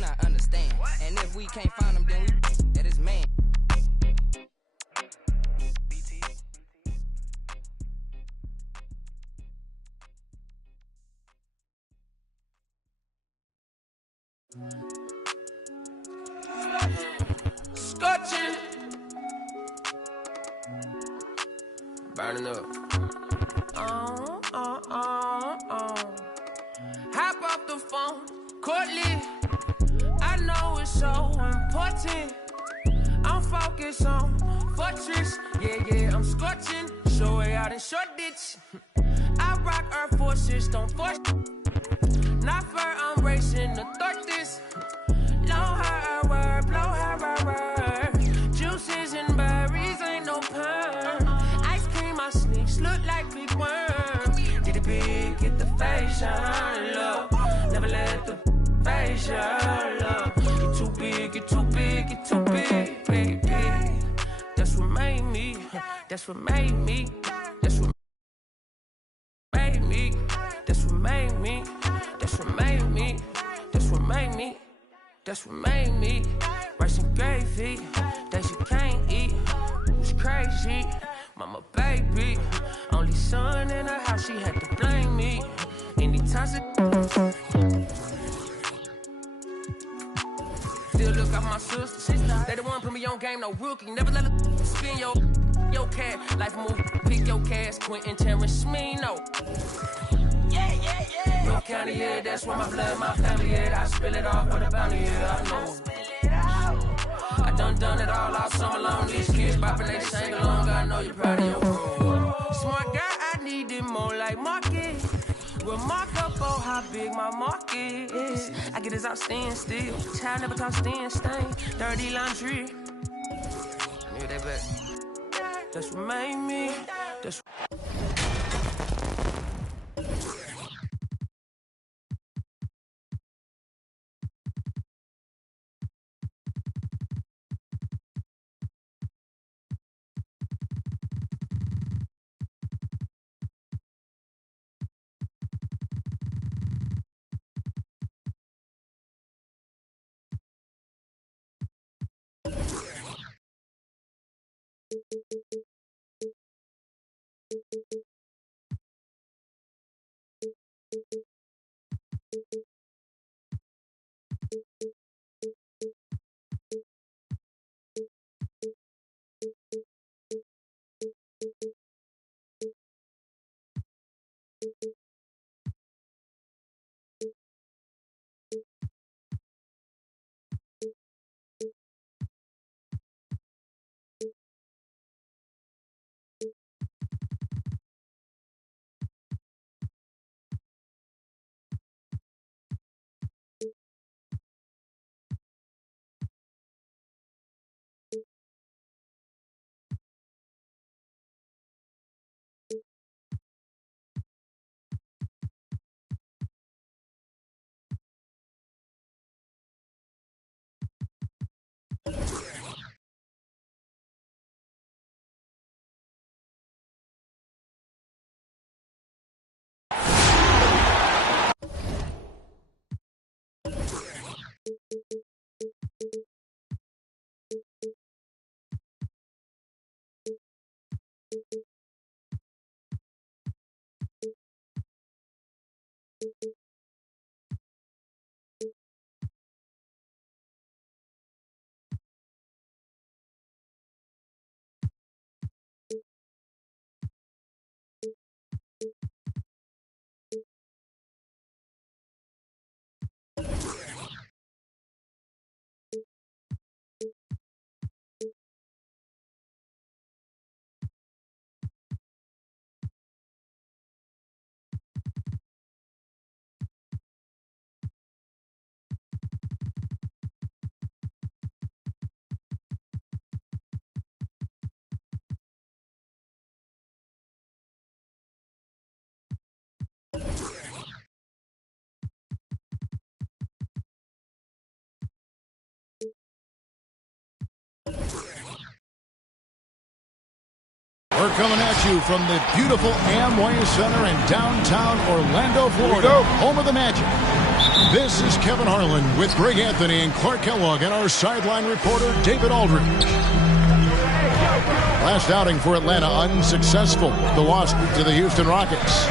not understand. And if we can't find him, then we that is man. Scorching, burning up. Hop off the phone, Courtly. I know it's so important. I'm focused on Fortress. Yeah, I'm scorching. Show way out in Shoreditch. I rock Air Forces, don't force. Not fur, I'm racing to thwart this. Blow her word, blow her word. Juices and berries, ain't no perm. Ice cream, my sneaks look like big worms. Get it big, get the facial love. Never let the facial love. Get too big, get too big, get too big, baby. That's what made me. That's what made me. That's what made me. That's what made me. That's what made me. That's what made me. That's what made me. Rice and gravy that you can't eat. It was crazy. Mama, baby. Only son in her house, she had to blame me. Anytime still look out my sister. They the one put me on game, no rookie. Never let her spin your cat. Life move, pick your cash. Quentin Terrence, me, no. Yeah. North County, yeah, that's where my blood, my family, yeah. I spill it off for the bounty, yeah, I know. I done it all summer long. These kids bopping, they sing along. I know you're proud of your bro. Smart guy, I need it more like market. Remarkable how big my market is. I get his out stand still. Child never talk stand stain. Dirty laundry. Yeah, they bet. That's what made me. That's We're coming at you from the beautiful Amway Center in downtown Orlando, Florida, home of the Magic. This is Kevin Harlan with Greg Anthony and Clark Kellogg and our sideline reporter David Aldridge. Last outing for Atlanta unsuccessful. The loss to the Houston Rockets.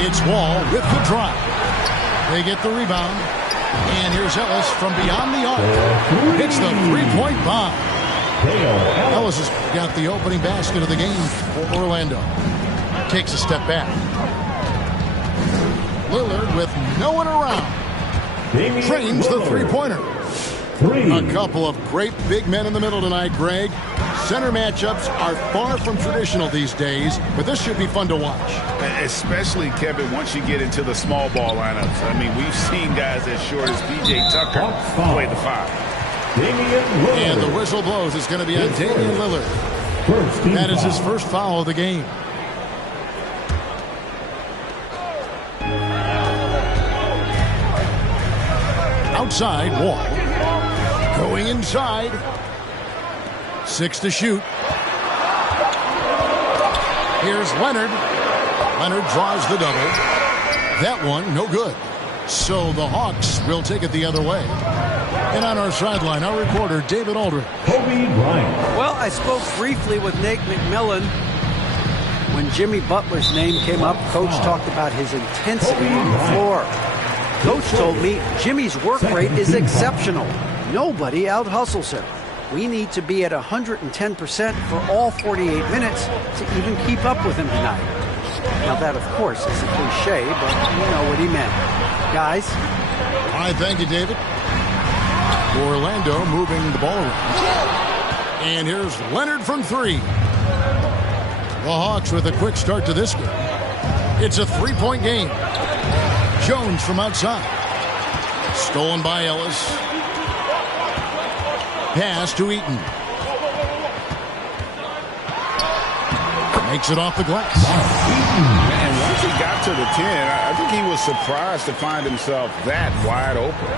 It's Wall with the drive. They get the rebound. And here's Ellis from beyond the arc. Hits the three-point bomb. Ellis has got the opening basket of the game for Orlando. Takes a step back. Lillard with no one around. Trains the three-pointer. A couple of great big men in the middle tonight, Greg. Center matchups are far from traditional these days, but this should be fun to watch. Especially, Kevin, once you get into the small ball lineups. I mean, we've seen guys as short as P.J. Tucker play the 5. And the whistle blows. It's going to be on Damian Lillard. That is his first foul of the game. Outside, Wall. Going inside. 6 to shoot. Here's Leonard. Leonard draws the double. That one, no good. So the Hawks will take it the other way. And on our sideline, our reporter, David Aldridge. Kobe Bryant. Well, I spoke briefly with Nate McMillan. When Jimmy Butler's name came up, Coach talked about his intensity on the floor. Coach told me Jimmy's work rate is exceptional. Nobody out-hustles him. We need to be at 110% for all 48 minutes to even keep up with him tonight. Now that, of course, is a cliche, but you know what he meant. Guys? All right, thank you, David. Orlando moving the ball around. And here's Leonard from 3. The Hawks with a quick start to this game. It's a 3-point game. Jones from outside. Stolen by Ellis. Pass to Eaton. Makes it off the glass. And once he got to the 10, I think he was surprised to find himself that wide open.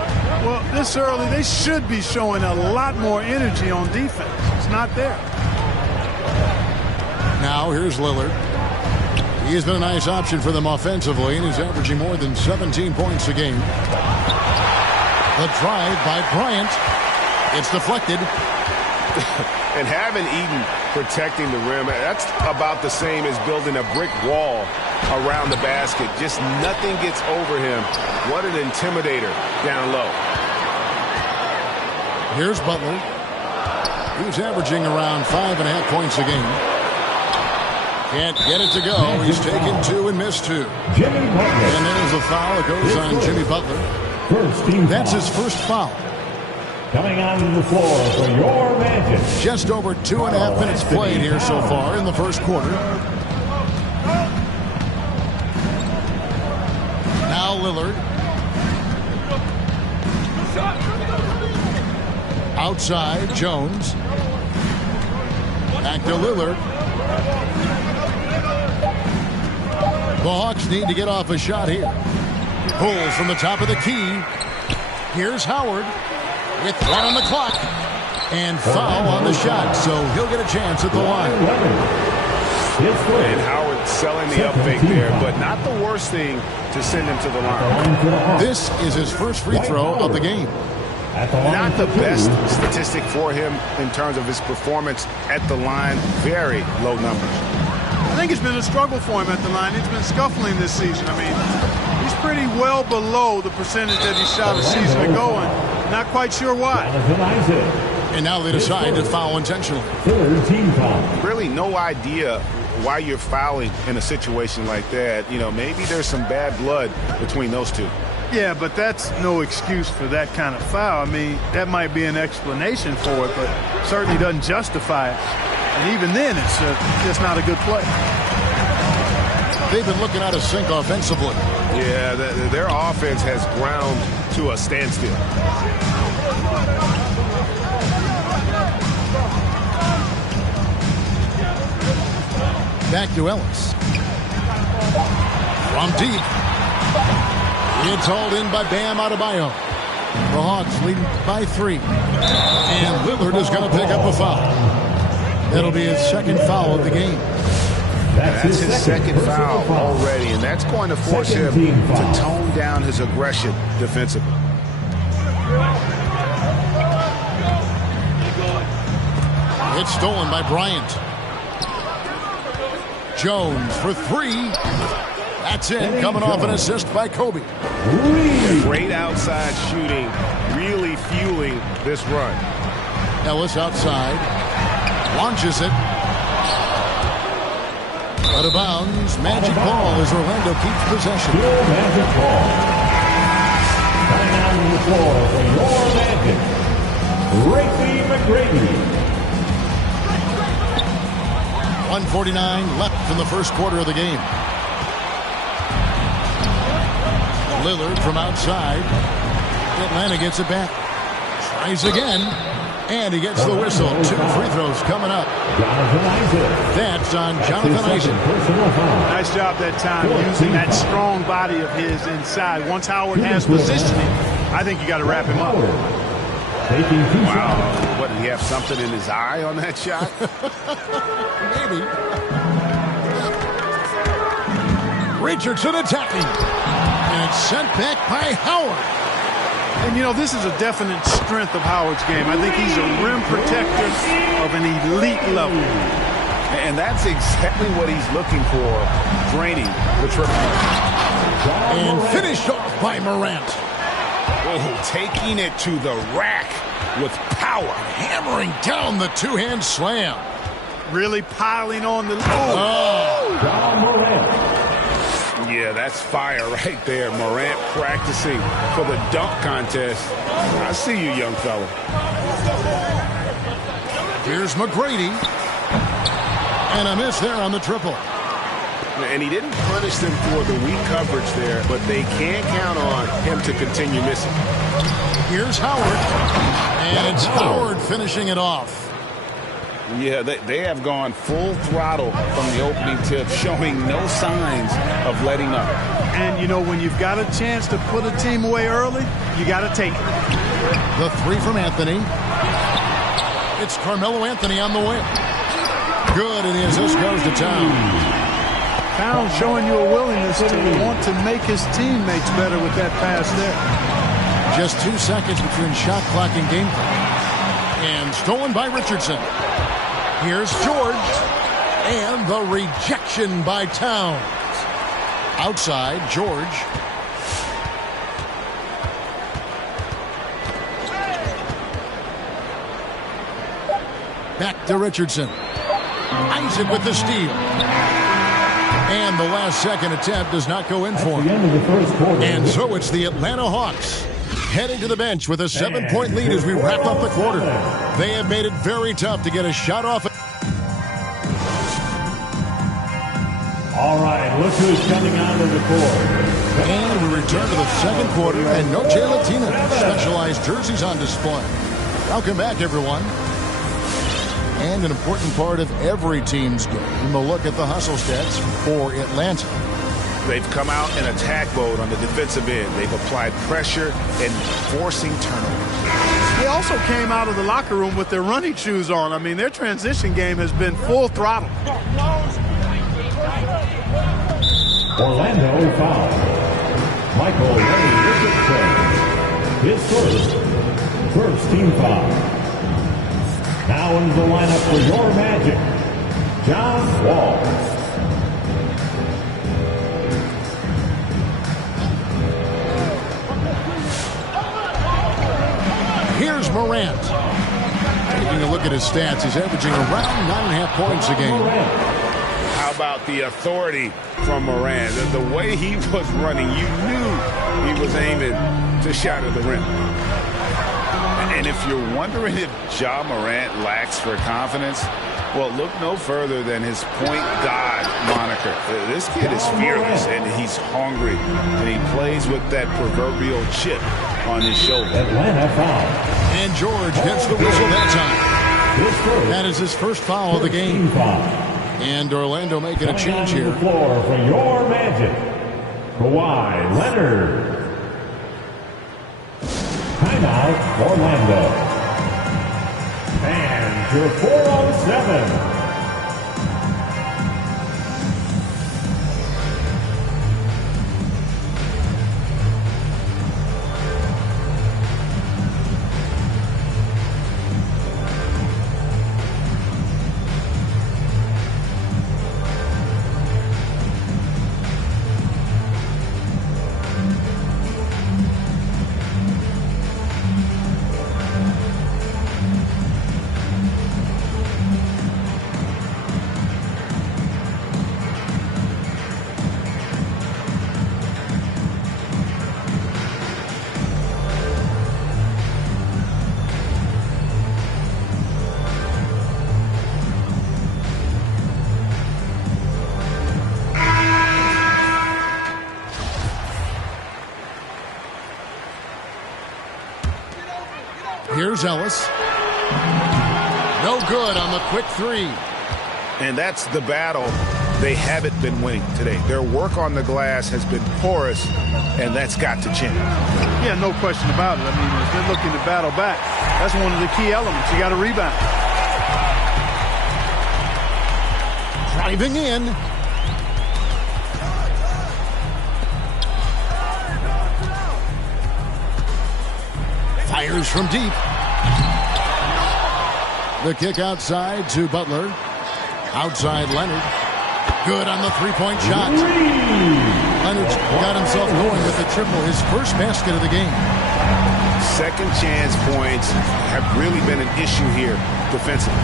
Well, this early, they should be showing a lot more energy on defense. It's not there. Now here's Lillard. He has been a nice option for them offensively, and he's averaging more than 17 points a game. The drive by Bryant. It's deflected. And having Eaton protecting the rim, that's about the same as building a brick wall around the basket. Just nothing gets over him. What an intimidator down low. Here's Butler. He's averaging around 5.5 points a game. Can't get it to go. He's taken 2 and missed 2. And there's a foul. It goes on Jimmy Butler. That's his first foul. Coming onto the floor for your Magic. Just over 2.5 minutes played here so far in the first quarter. Now Lillard. Outside, Jones. Back to Lillard. The Hawks need to get off a shot here. Pulls from the top of the key. Here's Howard with 1 on the clock. And foul on the shot, so he'll get a chance at the line. And Howard selling the up fake there, but not the worst thing to send him to the line. This is his first free throw of the game. Not the best statistic for him in terms of his performance at the line. Very low numbers. I think it's been a struggle for him at the line. He's been scuffling this season. I mean, he's pretty well below the percentage that he shot a season ago, and not quite sure why. And now they decide to foul intentionally. Really no idea why you're fouling in a situation like that. You know, maybe there's some bad blood between those two. Yeah, but that's no excuse for that kind of foul. I mean, that might be an explanation for it, but certainly doesn't justify it. And even then, it's just not a good play. They've been looking out of sync offensively. Yeah, their offense has ground to a standstill. Back to Ellis. From deep. It's hauled in by Bam Adebayo. The Hawks leading by 3. And Lillard is going to pick up a foul. That'll be his second foul of the game. That's his second foul already, and that's going to force him to tone down his aggression defensively. It's stolen by Bryant. Jones for three. That's in, coming off an assist by Kobe. Great outside shooting, really fueling this run. Ellis outside. Launches it. Out of bounds. Magic ball as Orlando keeps possession. Magic ball. Coming out on the floor for your Magic, Tracy McGrady. 1:49 left in the first quarter of the game. Lillard from outside. Atlanta gets it back. Tries again. And he gets the whistle. 2 free throws coming up. That's on Jonathan Isaac. Nice job that time using that strong body of his inside. Once Howard has positioning, I think you got to wrap him up. Wow. What, did he have something in his eye on that shot? Maybe. Richardson attacking. And it's sent back by Howard. And, you know, this is a definite strength of Howard's game. I think he's a rim protector of an elite level. And that's exactly what he's looking for, draining the triple. And finished off by Morant. Oh, taking it to the rack with power. Hammering down the two-hand slam. Really piling on the... John Morant. Yeah, that's fire right there. Morant practicing for the dunk contest. I see you, young fella. Here's McGrady. And a miss there on the triple. And he didn't punish them for the weak coverage there, but they can't count on him to continue missing. Here's Howard. And it's Howard finishing it off. Yeah, they have gone full throttle from the opening tip, showing no signs of letting up. And, you know, when you've got a chance to put a team away early, you got to take it. The three from Anthony. It's Carmelo Anthony on the wing. Good, and the assist goes to Towns. Towns showing you a willingness to want to make his teammates better with that pass there. Just 2 seconds between shot clock and game clock. And stolen by Richardson. Here's George. And the rejection by Towns. Outside, George. Back to Richardson. Isaac with the steal. And the last second attempt does not go in for him. And so it's the Atlanta Hawks heading to the bench with a 7-point lead as we wrap up the quarter. They have made it very tough to get a shot off. All right, look who's coming onto the court. And we return to the second quarter, and Noche Latina specialized jerseys on display. Welcome back, everyone. And an important part of every team's game, a look at the hustle stats for Atlanta. They've come out in attack mode on the defensive end. They've applied pressure and forcing turnovers. They also came out of the locker room with their running shoes on. I mean, their transition game has been full throttle. Orlando foul. Michael Lenny Richardson. His first team foul. Now into the lineup for your Magic, John Wall. Here's Morant. Taking a look at his stats, he's averaging around 9.5 points a game. How about the authority from Morant? The way he was running, you knew he was aiming to shatter the rim. And if you're wondering if Ja Morant lacks for confidence, well, look no further than his point God moniker. This kid is fearless, and he's hungry, and he plays with that proverbial chip on his shoulder. Atlanta foul. And George gets the whistle that time. That is his first foul of the game. And Orlando making a change here. The floor for your Magic, Kawhi Leonard. Timeout, Orlando. And your 4:07. Here's Ellis. No good on the quick three. And that's the battle they haven't been winning today. Their work on the glass has been porous, and that's got to change. Yeah, no question about it. I mean, if they're looking to battle back, that's one of the key elements. You got to rebound. Driving in. Fires from deep. The kick outside to Butler. Outside Leonard. Good on the three-point shot. Leonard's got himself going with the triple, his first basket of the game. Second chance points have really been an issue here defensively.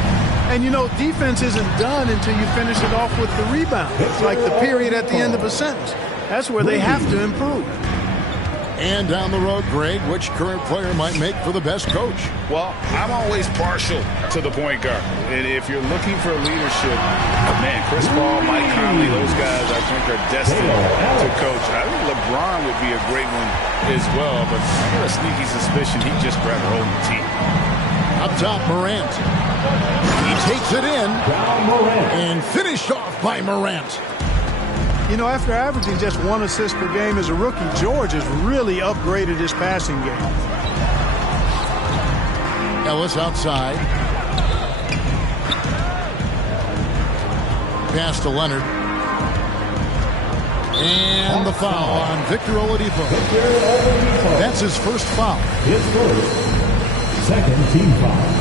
And, you know, defense isn't done until you finish it off with the rebound. It's like the period at the end of a sentence. That's where they have to improve. And down the road, Greg, which current player might make for the best coach? Well, I'm always partial to the point guard. And if you're looking for leadership, man, Chris Paul, Mike Conley, those guys I think are destined to coach. I think LeBron would be a great one as well, but I got a sneaky suspicion he'd just rather hold the team. Up top, Morant. He takes it in and finished off by Morant. You know, after averaging just 1 assist per game as a rookie, George has really upgraded his passing game. Ellis outside. Pass to Leonard. And the foul on Victor Oladipo. That's his first foul. His first. Second team foul.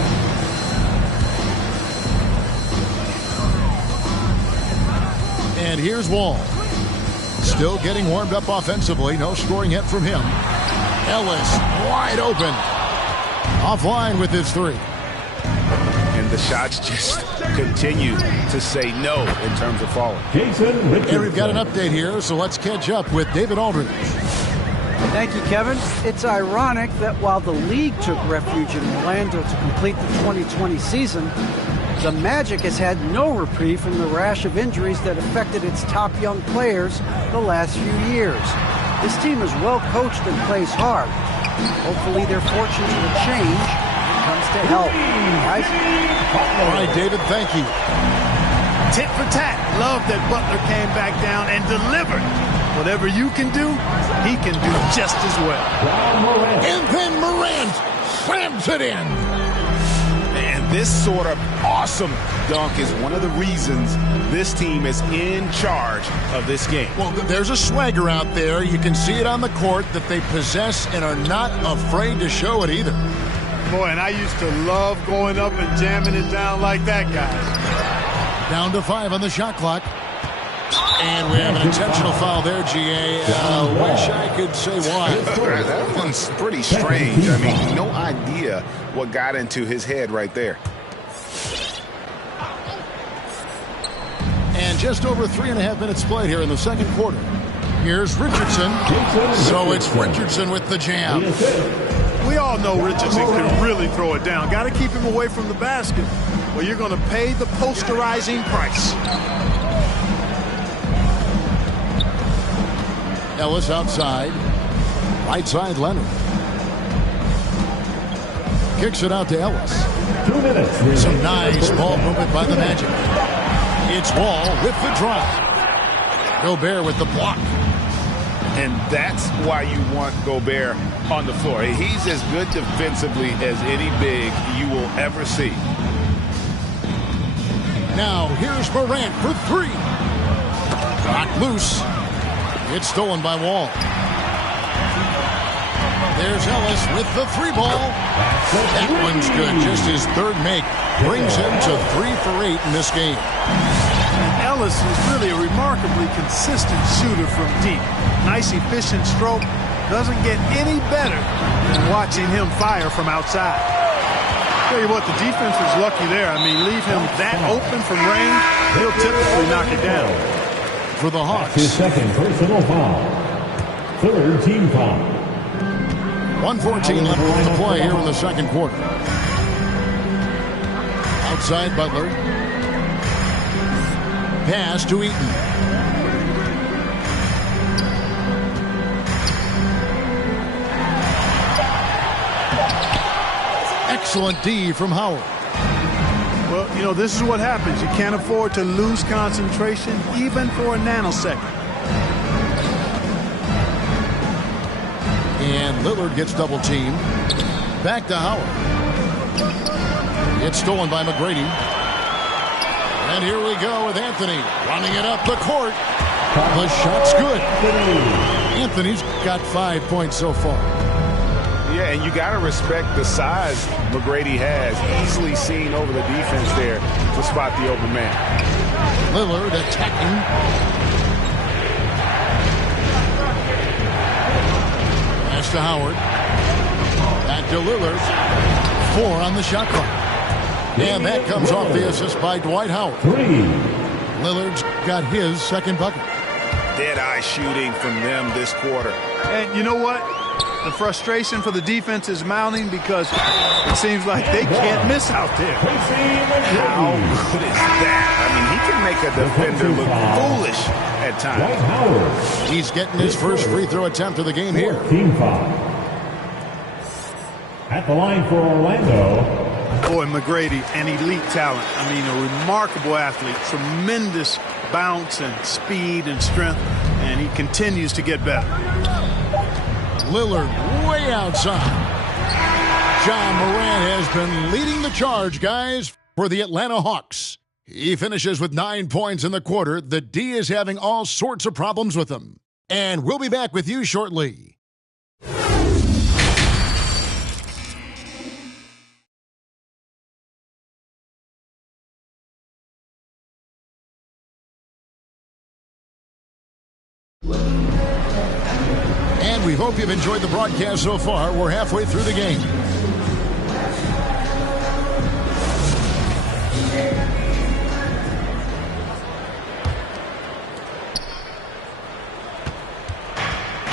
And here's Wall. Still getting warmed up offensively. No scoring yet from him. Ellis wide open. Offline with his three. And the shots just continue to say no in terms of falling. And we've got an update here, so let's catch up with David Aldridge. Thank you, Kevin. It's ironic that while the league took refuge in Orlando to complete the 2020 season, the Magic has had no reprieve from the rash of injuries that affected its top young players the last few years. This team is well coached and plays hard. Hopefully their fortunes will change when it comes to help. Guys? All right, David, thank you. Tit for tat. Love that Butler came back down and delivered. Whatever you can do, he can do just as well. And then Morant slams it in. And this sort of awesome dunk is one of the reasons this team is in charge of this game. Well, there's a swagger out there. You can see it on the court that they possess and are not afraid to show it either. Boy, and I used to love going up and jamming it down like that, guys. Down to 5 on the shot clock. And we have an intentional foul there, GA. Wish I could say why. That one's pretty strange. I mean, no idea what got into his head right there. And just over 3.5 minutes played here in the second quarter. Here's Richardson. So it's Richardson with the jam. We all know Richardson can really throw it down. Got to keep him away from the basket, or you're going to pay the posterizing price. Ellis outside. Right side, Leonard. Kicks it out to Ellis. 2 minutes. Some nice ball movement by the Magic. It's Wall with the drive. Gobert with the block. And that's why you want Gobert on the floor. He's as good defensively as any big you will ever see. Now here's Morant for 3. Knocked loose. It's stolen by Wall. There's Ellis with the 3-ball. That one's good. Just his third make brings him to 3 for 8 in this game. Ellis is really a remarkably consistent shooter from deep. Nice, efficient stroke. Doesn't get any better than watching him fire from outside. Tell you what, the defense was lucky there. I mean, leave him that open from range, he'll typically knock it down. For the Hawks. His second personal foul. Third team foul. 1:14 left to play here in the second quarter. Outside Butler. Pass to Eaton. Excellent D from Howard. Well, you know, this is what happens. You can't afford to lose concentration even for a nanosecond. And Lillard gets double teamed. Back to Howard. It's stolen by McGrady. And here we go with Anthony running it up the court. The shot's good. Anthony's got 5 points so far. Yeah, and you got to respect the size McGrady has. Easily seen over the defense there to spot the open man. Lillard attacking. Pass to Howard. Back to Lillard. 4 on the shot clock. And that comes off the assist by Dwight Howard. Lillard's got his second bucket. Dead-eye shooting from them this quarter. And you know what? The frustration for the defense is mounting because it seems like they can't miss out there. How good is that? I mean, he can make a defender look foolish at times. He's getting his first free throw attempt of the game here. Team foul. At the line for Orlando. Boy, McGrady, an elite talent. I mean, a remarkable athlete. Tremendous bounce and speed and strength. And he continues to get better. Lillard way outside. John Moran has been leading the charge, guys, for the Atlanta Hawks. He finishes with 9 points in the quarter. The D is having all sorts of problems with him. And we'll be back with you shortly. And we hope you've enjoyed the broadcast so far. We're halfway through the game.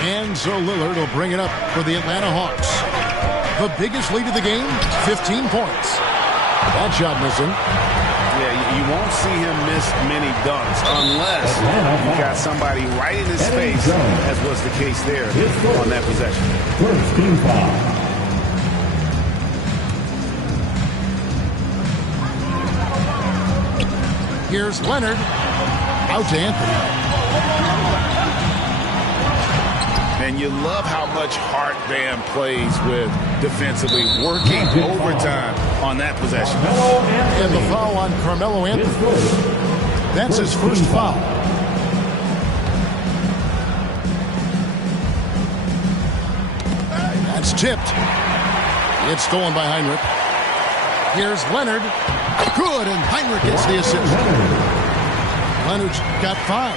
And so Lillard will bring it up for the Atlanta Hawks. The biggest lead of the game, 15 points. That shot missing. Yeah, you won't see him miss many dunks unless you got somebody right in his face, as was the case there on that possession. First team foul. Here's Leonard. Out to Anthony. And you love how much heart Bam plays with defensively, working overtime on that possession. And the foul on Carmelo Anthony. That's his first foul. That's tipped. It's stolen by Heinrich. Here's Leonard. Good, and Heinrich gets the assist. Leonard's got 5.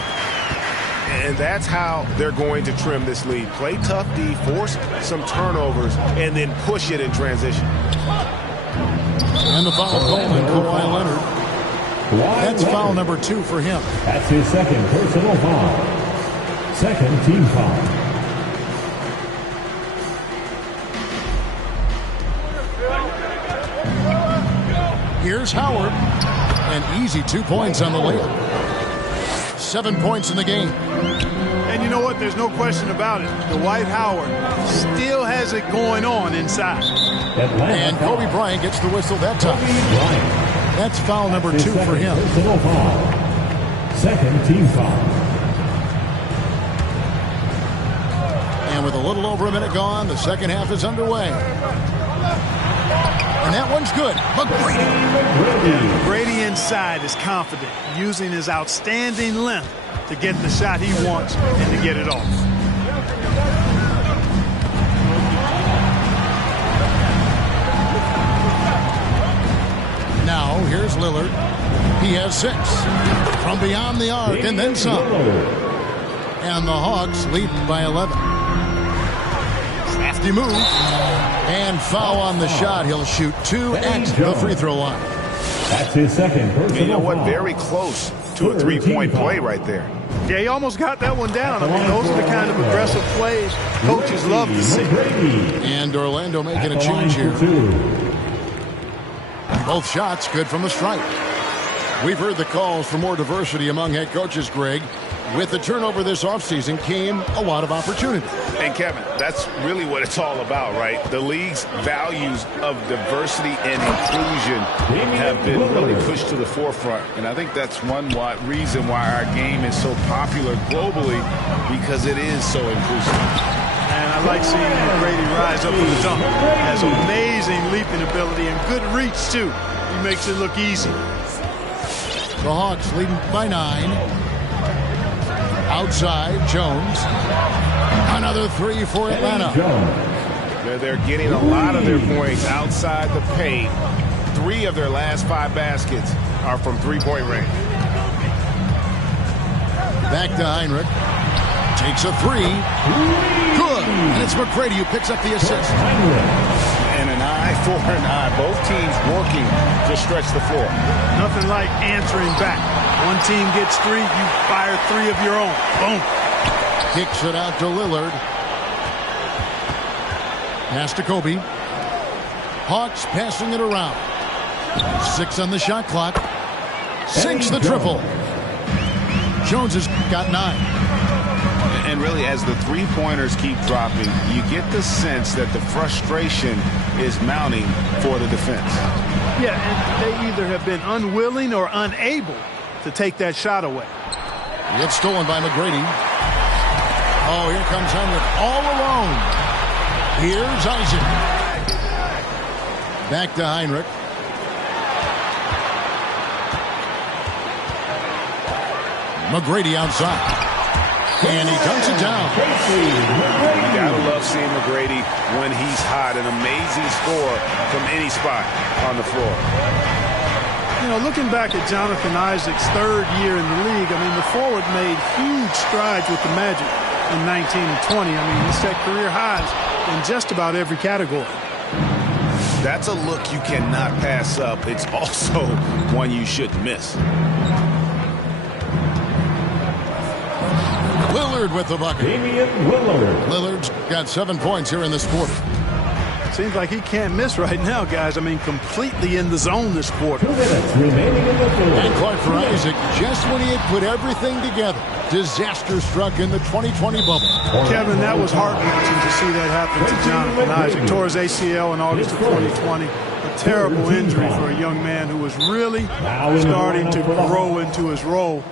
And that's how they're going to trim this lead. Play tough D, force some turnovers, and then push it in transition. And the foul called on Kawhi Leonard. That's foul number 2 for him. That's his second personal foul. Second team foul. Here's Howard. An easy 2 points on the layup. 7 points in the game. And you know what? There's no question about it. Dwight Howard still has it going on inside. And Kobe Bryant gets the whistle that time. That's foul number 2 for him. Second team foul. And with a little over a minute gone, the second half is underway. And that one's good. McGrady. McGrady inside is confident, using his outstanding length to get the shot he wants and to get it off. Now, here's Lillard. He has 6. From beyond the arc and then some. And the Hawks lead by 11. Crafty move. And foul on the shot. He'll shoot 2 at the free throw line. That's his second personal You know what? foul. Very close to a three-point play right there. Yeah, he almost got that one down. I mean, those are the kind of aggressive plays coaches love to see. And Orlando making a change here. Both shots good from the stripe. We've heard the calls for more diversity among head coaches, Greg. With the turnover this offseason came a lot of opportunity. And Kevin, that's really what it's all about, right? The league's values of diversity and inclusion have been really pushed to the forefront. And I think that's one reason why our game is so popular globally, because it is so inclusive. And I like seeing McGrady rise up with the dunk. Has amazing leaping ability and good reach, too. He makes it look easy. The Hawks leading by 9. Outside, Jones. Another three for Atlanta. They're getting a lot of their points outside the paint. 3 of their last 5 baskets are from three-point range. Back to Heinrich. Takes a 3. Good. And it's McGrady who picks up the assist. And an eye for an eye. Both teams working to stretch the floor. Nothing like answering back. One team gets 3, you fire 3 of your own. Boom. Kicks it out to Lillard. Pass to Kobe. Hawks passing it around. 6 on the shot clock. Sinks the triple. Jones has got 9. And really, as the three-pointers keep dropping, you get the sense that the frustration is mounting for the defense. Yeah, and they either have been unwilling or unable to take that shot away. It's stolen by McGrady. Oh, here comes Heinrich all alone. Here's Isaac. Back to Heinrich. McGrady outside. And he dunks it down. You gotta love seeing McGrady when he's hot. An amazing score from any spot on the floor. You know, looking back at Jonathan Isaac's 3rd year in the league, I mean, the forward made huge strides with the Magic in 19 and 20. I mean, he set career highs in just about every category. That's a look you cannot pass up. It's also one you shouldn't miss. Lillard with the bucket. Damian Lillard. Lillard's got 7 points here in this quarter. Seems like he can't miss right now, guys. I mean, completely in the zone this quarter. 2 minutes remaining in the fourth. And Clark for Isaac, just when he had put everything together, disaster struck in the 2020 bubble. Kevin, that was heart-wrenching to see that happen to Jonathan Isaac. Tore his ACL in August of 2020. A terrible injury for a young man who was really starting to grow into his role.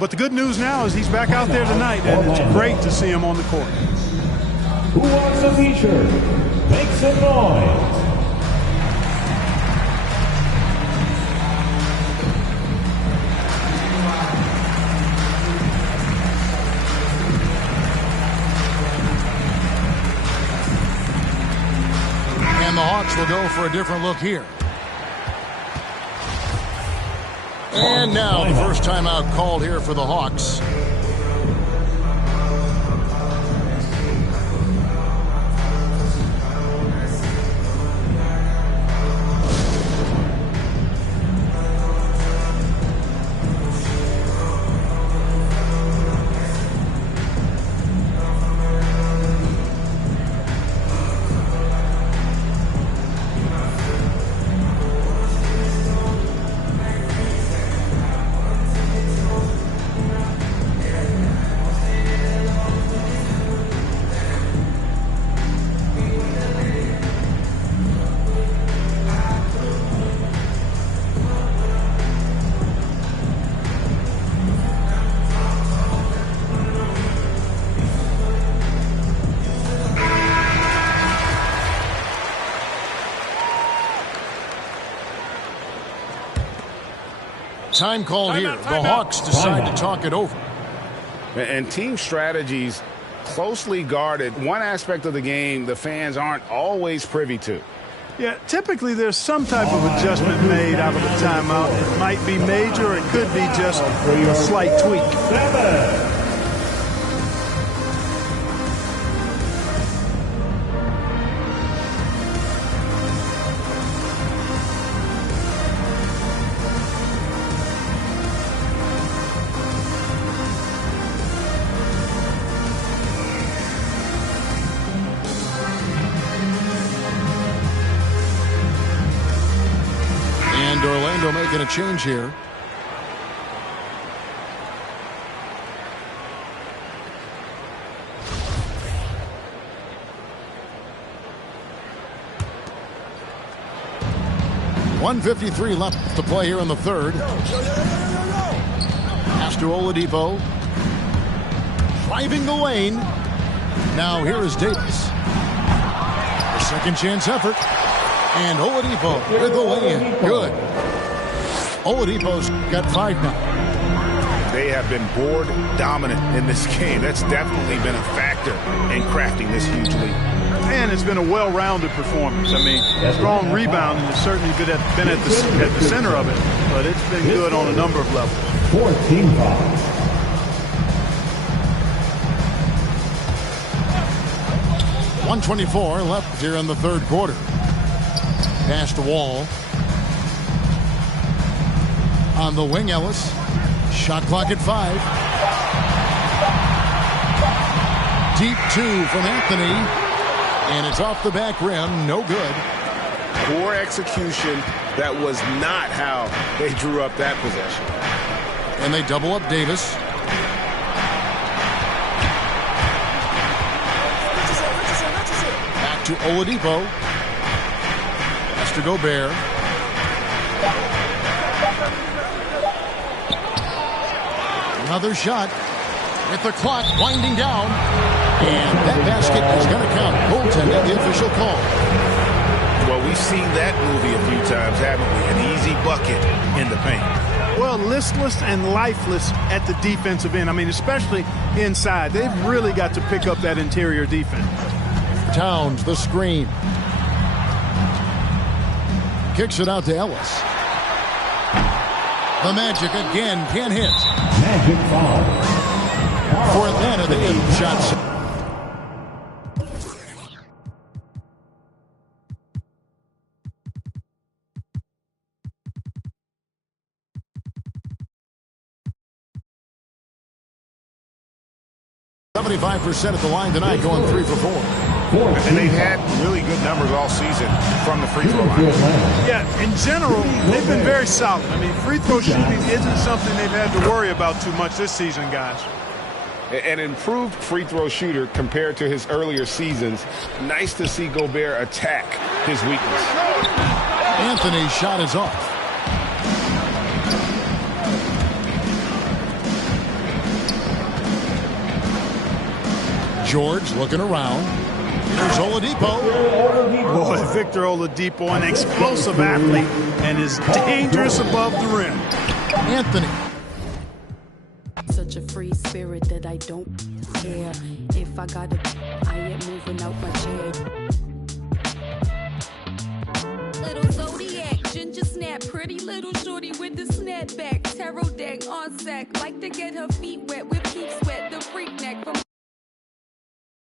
But the good news now is he's back out there tonight, and it's great to see him on the court. Who wants a t-shirt? Make some noise. And the Hawks will go for a different look here. And now the first timeout called here for the Hawks. Time called here. The Hawks decide to talk it over. And team strategies closely guarded. One aspect of the game the fans aren't always privy to. Yeah, typically there's some type of adjustment made out of the timeout. It might be major, or it could be just a slight tweak. 7. Orlando making a change here. 1:53 left to play here in the third. Pass to Oladipo. Driving the lane. Now here is Davis. A second chance effort. And Oladipo with the lay-in. Good. Oladipo's got 5 now. They have been board dominant in this game. That's definitely been a factor in crafting this huge lead. And it's been a well-rounded performance. I mean, strong rebounding has certainly been at the center of it, but it's been good on a number of levels. 14 fouls. .124 left here in the third quarter. Pass to Wall. On the wing, Ellis. Shot clock at 5. Deep 2 from Anthony. And it's off the back rim. No good. Poor execution. That was not how they drew up that possession. And they double up Davis. Back to Oladipo. Pass to Gobert. Another shot with the clock winding down. And that basket is going to count. Goaltending, the official call. Well, we've seen that movie a few times, haven't we? An easy bucket in the paint. Well, listless and lifeless at the defensive end. I mean, especially inside. They've really got to pick up that interior defense. Towns, the screen. Kicks it out to Ellis. The Magic again can't hit. Magic foul. For Atlanta, they get shots. .75% at the line tonight, going 3 for 4. And they've had really good numbers all season from the free throw line. Yeah, in general, they've been very solid. I mean, free throw shooting isn't something they've had to worry about too much this season, guys. An improved free throw shooter compared to his earlier seasons. Nice to see Gobert attack his weakness. Anthony's shot is off. George looking around. Here's Oladipo. Boy, Victor Oladipo, an explosive athlete, and is dangerous above the rim. Anthony. Such a free spirit that I don't care. If I got it, I ain't moving out my chair. Little Zodiac, ginger snap, pretty little shorty with the snapback. Tarot deck on sack, like to get her feet